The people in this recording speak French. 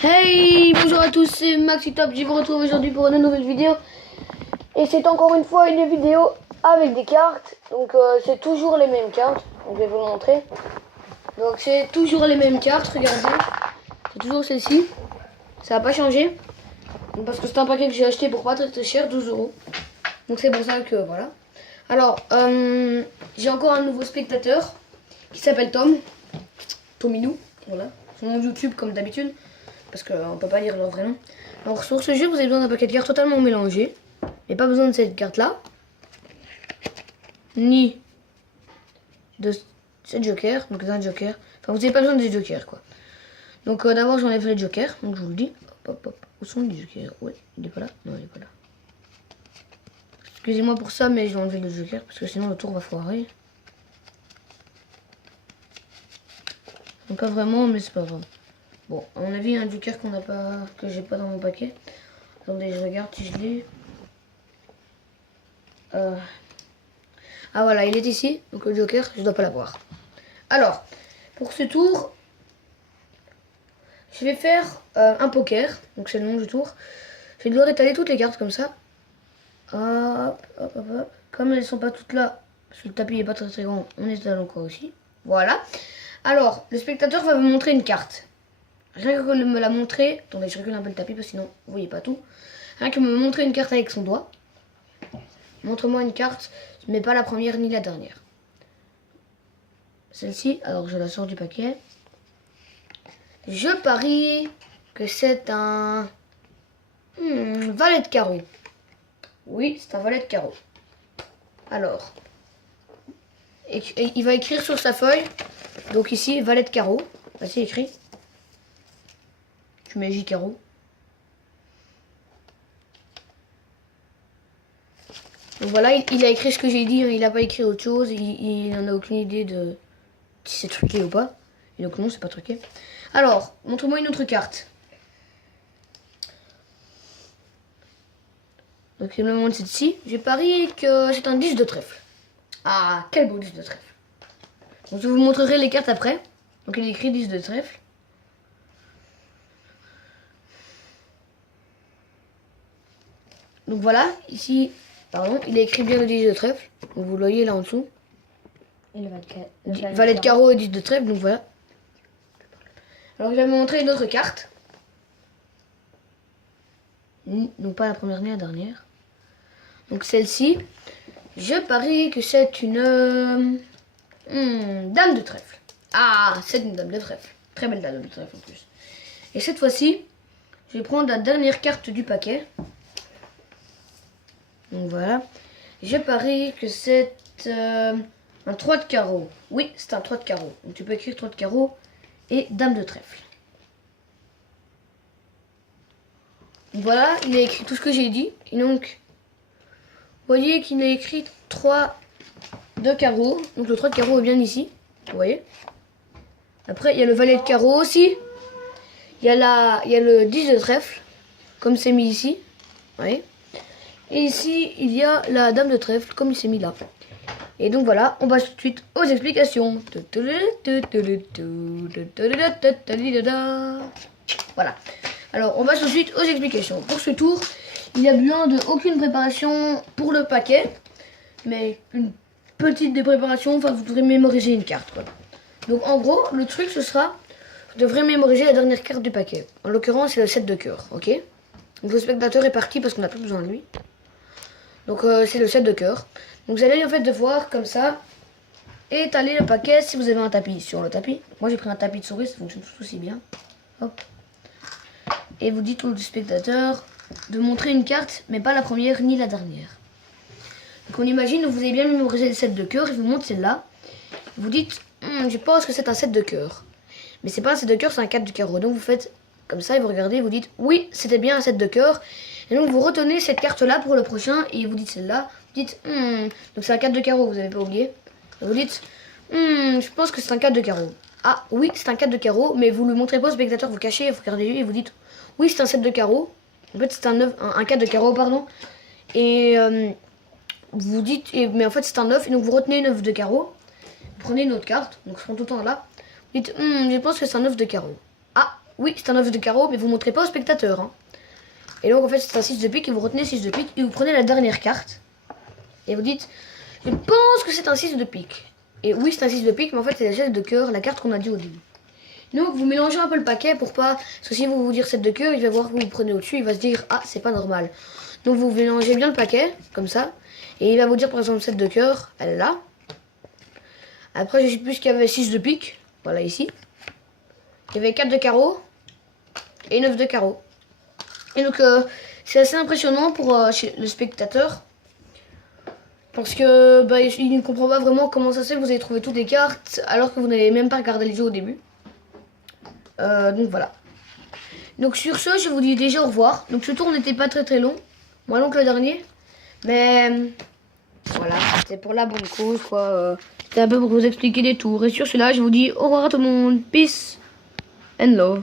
Hey, bonjour à tous, c'est Maxi-Top, je vous retrouve aujourd'hui pour une nouvelle vidéo. Et c'est encore une fois une vidéo avec des cartes. Donc c'est toujours les mêmes cartes, donc je vais vous le montrer. Donc c'est toujours les mêmes cartes, regardez. C'est toujours celle-ci, ça n'a pas changé. Donc, parce que c'est un paquet que j'ai acheté pour pas très cher, 12 €. Donc c'est pour ça que voilà. Alors, j'ai encore un nouveau spectateur qui s'appelle Tominou, voilà. Son nom YouTube comme d'habitude. Parce qu'on peut pas lire leur vrai nom. Alors sur ce jeu, vous avez besoin d'un paquet de cartes totalement mélangé. Mais pas besoin de cette carte-là. Ni de cette joker. Donc d'un joker. Enfin, vous n'avez pas besoin des jokers, quoi. Donc d'abord, j'enlève les jokers. Donc je vous le dis. Hop, hop, hop. Où sont les jokers? Ouais, il est pas là. Non, il est pas là. Excusez-moi pour ça, mais je vais enlever le joker. Parce que sinon, le tour va foirer. Donc pas vraiment, mais c'est pas grave. Bon, à mon avis, il y a un joker qu'on n'a pas, que j'ai pas dans mon paquet. Attendez, je regarde si je l'ai. Ah voilà, il est ici. Donc le joker, je dois pas l'avoir. Alors, pour ce tour, je vais faire un poker. Donc c'est le nom du tour. Je vais devoir étaler toutes les cartes comme ça. Hop, hop, hop, hop. Comme elles sont pas toutes là, parce que le tapis est pas très grand, on étale encore aussi. Voilà. Alors, le spectateur va vous montrer une carte. Rien que me la montrer. Attendez, je recule un peu le tapis parce que sinon vous voyez pas tout. Rien que me montrer une carte avec son doigt. Montre-moi une carte, mais pas la première ni la dernière. Celle-ci, alors je la sors du paquet. Je parie que c'est un valet de carreau. Oui, c'est un valet de carreau. Alors, et il va écrire sur sa feuille. Donc ici, valet de carreau. Voici écrit. Tu mets J carreau. Donc voilà, il a écrit ce que j'ai dit, hein, il n'a pas écrit autre chose, il n'en a aucune idée de si c'est truqué ou pas. Et donc non, c'est pas truqué. Alors, montre-moi une autre carte. Donc il me montre celle-ci. J'ai parié que c'est un 10 de trèfle. Ah, quel beau 10 de trèfle. Donc je vous montrerai les cartes après. Donc il est écrit 10 de trèfle. Donc voilà, ici, pardon, il a écrit bien le 10 de trèfle. Donc vous le voyez là en dessous. Et le valet de carreau et 10 de trèfle, donc voilà. Alors je vais vous montrer une autre carte. Donc pas la première ni la dernière. Donc celle-ci, je parie que c'est une dame de trèfle. Ah, c'est une dame de trèfle. Très belle dame de trèfle en plus. Et cette fois-ci, je vais prendre la dernière carte du paquet. Donc voilà. Je parie que c'est un 3 de carreau. Oui, c'est un 3 de carreau. Donc tu peux écrire 3 de carreau et dame de trèfle. Voilà, il a écrit tout ce que j'ai dit. Et donc, vous voyez qu'il a écrit 3 de carreau. Donc le 3 de carreau est bien ici. Vous voyez. Après, il y a le valet de carreau aussi. Il y a le 10 de trèfle. Comme c'est mis ici. Vous voyez. Et ici, il y a la dame de trèfle, comme il s'est mis là. Et donc voilà, on passe tout de suite aux explications. Voilà. Alors, on passe tout de suite aux explications. Pour ce tour, il n'y a besoin de aucune préparation pour le paquet. Mais une petite de préparation, enfin, vous devrez mémoriser une carte, quoi. Donc, en gros, le truc, ce sera, vous devrez mémoriser la dernière carte du paquet. En l'occurrence, c'est le 7 de cœur, ok? Donc, le spectateur est parti parce qu'on n'a plus besoin de lui. Donc, c'est le 7 de cœur. Donc, vous allez en fait devoir, comme ça, étaler le paquet si vous avez un tapis sur le tapis. Moi, j'ai pris un tapis de souris, ça fonctionne tout aussi bien. Hop. Et vous dites au spectateur de montrer une carte, mais pas la première ni la dernière. Donc on imagine, vous avez bien mémorisé le 7 de cœur, il vous montre celle-là. Vous dites, je pense que c'est un 7 de cœur. Mais c'est pas un 7 de cœur, c'est un 4 de carreau. Donc vous faites comme ça et vous regardez, vous dites, oui, c'était bien un 7 de cœur. Et donc vous retenez cette carte-là pour le prochain et vous dites celle-là. Vous dites, donc c'est un 4 de carreau, vous n'avez pas oublié. Et vous dites, je pense que c'est un 4 de carreau. Ah oui, c'est un 4 de carreau, mais vous le montrez pas au spectateur, vous cachez, vous regardez lui et vous dites, oui, c'est un 7 de carreau. En fait, c'est un 4 de carreau, pardon. Et vous dites, mais en fait, c'est un 9. Et donc, vous retenez une 9 de carreau. Vous prenez une autre carte. Donc, je prends tout le temps là. Vous dites, je pense que c'est un 9 de carreau. Ah, oui, c'est un 9 de carreau, mais vous ne montrez pas au spectateur. Hein. Et donc, en fait, c'est un 6 de pique et vous retenez 6 de pique et vous prenez la dernière carte. Et vous dites, je pense que c'est un 6 de pique. Et oui, c'est un 6 de pique, mais en fait, c'est la 7 de cœur, la carte qu'on a dit au début. Donc, vous mélangez un peu le paquet pour pas... Parce que si vous vous dire 7 de cœur, il va voir que vous prenez au-dessus, il va se dire, ah, c'est pas normal. Donc, vous mélangez bien le paquet, comme ça. Et il va vous dire, par exemple, 7 de cœur, elle est là. Après, je sais plus qu'il y avait 6 de pique. Voilà, ici. Il y avait 4 de carreau et 9 de carreau. Et donc, c'est assez impressionnant pour le spectateur. Parce que bah, il ne comprend pas vraiment comment ça se fait que vous avez trouvé toutes les cartes alors que vous n'avez même pas regardé les jeux au début. Donc voilà. Donc sur ce, je vous dis déjà au revoir. Donc ce tour n'était pas très long. Moins long que le dernier. Mais voilà, c'était pour la bonne cause quoi. C'était un peu pour vous expliquer les tours. Et sur cela, je vous dis au revoir à tout le monde. Peace and love.